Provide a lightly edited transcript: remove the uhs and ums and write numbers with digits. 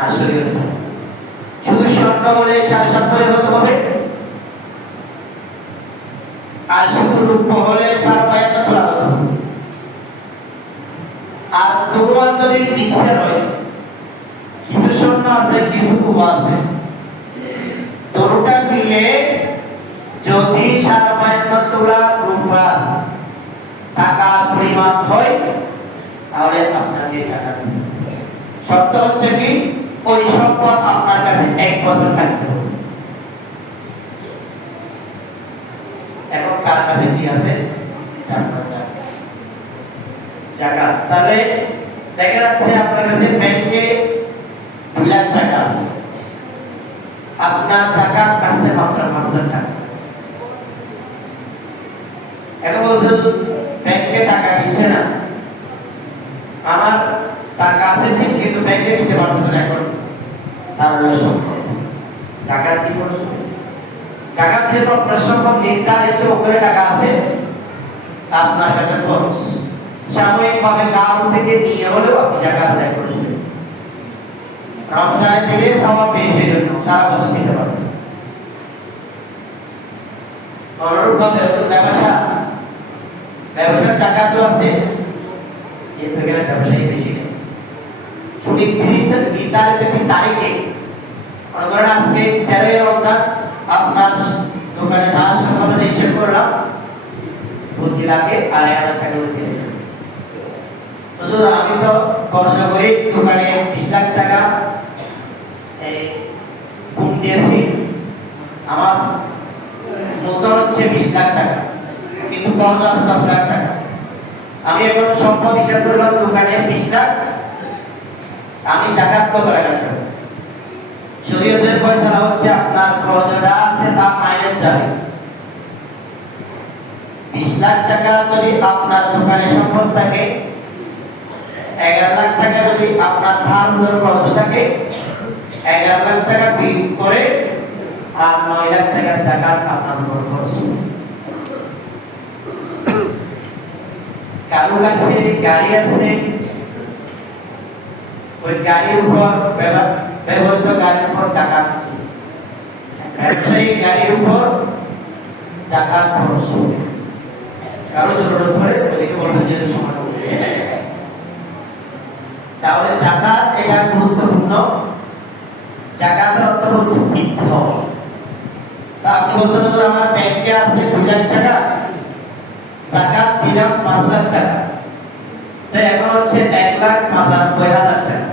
না শরীয়ত শুধু স্বর্ণ হলে 7.5 তোলা হতে হবে, আর শুধু রূপ হলে 5.5 তোলা হতে হবে। আর তোমার যদি মিক্সার হয়, কিছু স্বর্ণ আছে কিছু রূপ আছে, দুটোটা মিলে যদি 5.5 তোলা রূপার টাকা পরিমাণ হয় তাহলে আপনাকে টাকা দিতে হবে। শর্ত হচ্ছে কি ওই সম্পদ আপনার কাছে 1 বছর থাকতে হবে। এখন কার কাছে কি আছে জাকাত। তাহলে দেখা যাচ্ছে আপনার কাছে ব্যাংকে 2 লাখ টাকা আছে, আপনার জাকাত আসছে মাত্র 5 লাখ টাকা। এখন বলছেন ব্যাংকে টাকা দিচ্ছে না, আমার টাকা আছে ঠিক কিন্তু ব্যাংকে দিতে পারতেছে না, এখন তার হলো সম্পদ। জাকাত কি করছে? জাকাত যেহেতু আপনার সম্পদ নির্ধারিত করে টাকা আছে, আপনার কাছে খরচ সাময়িকভাবে কারো থেকে নিয়ে হলেও আপনি জাকাত আদায় করে নেবেন। রমজানে দিলে সওয়াব বেশি, জন্য সারা বছর দিতে পারবেন। অনুরূপভাবে ব্যবসার জাকাতও আছে, কিন্তু এখানে ব্যবসায়ী বেশি নেই। নির্ধারিত একটি তারিখে মনে করেন আজকে 13 রমজান, আপনার দোকানে যাওয়ার সময় হিসেব করলাম প্রতি লাখে 2,500 টাকা দিতে হবে। হুজুর আমি তো খরচ করে দোকানে 20 লাখ টাকা কম দিয়েছি, আমার মূলধন হচ্ছে 20 লাখ টাকা, কিন্তু খরচ আছে 10 লাখ টাকা। আমি এখন সম্পদ হিসাব করলাম দোকানে 20 লাখ, আমি জাকাত কত টাকা দেব? শরীয়তের ফয়সালা হচ্ছে আপনার খরচটা আছে তা মাইনাস যাবে। 20 লাখ টাকা যদি আপনার দোকানে সম্পদ থাকে, 11 লাখ টাকা যদি আপনার ধার উধার খরচ থাকে, 11 লাখ টাকা বিয়োগ করে আর 9 লাখ টাকার জাকাত আপনার উপর খরচ হবে। কারো কাছে গাড়ি আছে, ওই গাড়ির উপর ব্যবহৃত গাড়ির উপর জাকাত, ব্যবসায়ী গাড়ির উপর জাকাত খরচ হবে। কারো জরুরত হলে ওদিকে বলবেন যে সময় তাহলে জাকাত এটা গুরুত্বপূর্ণ। জাকাতের অর্থ হচ্ছে বৃদ্ধ। তা আপনি বলছেন যে আমার ব্যাংকে আছে 2 লাখ টাকা, জাকাত দিলাম 5 লাখ টাকা, তো এখন হচ্ছে 1,95,000 টাকা।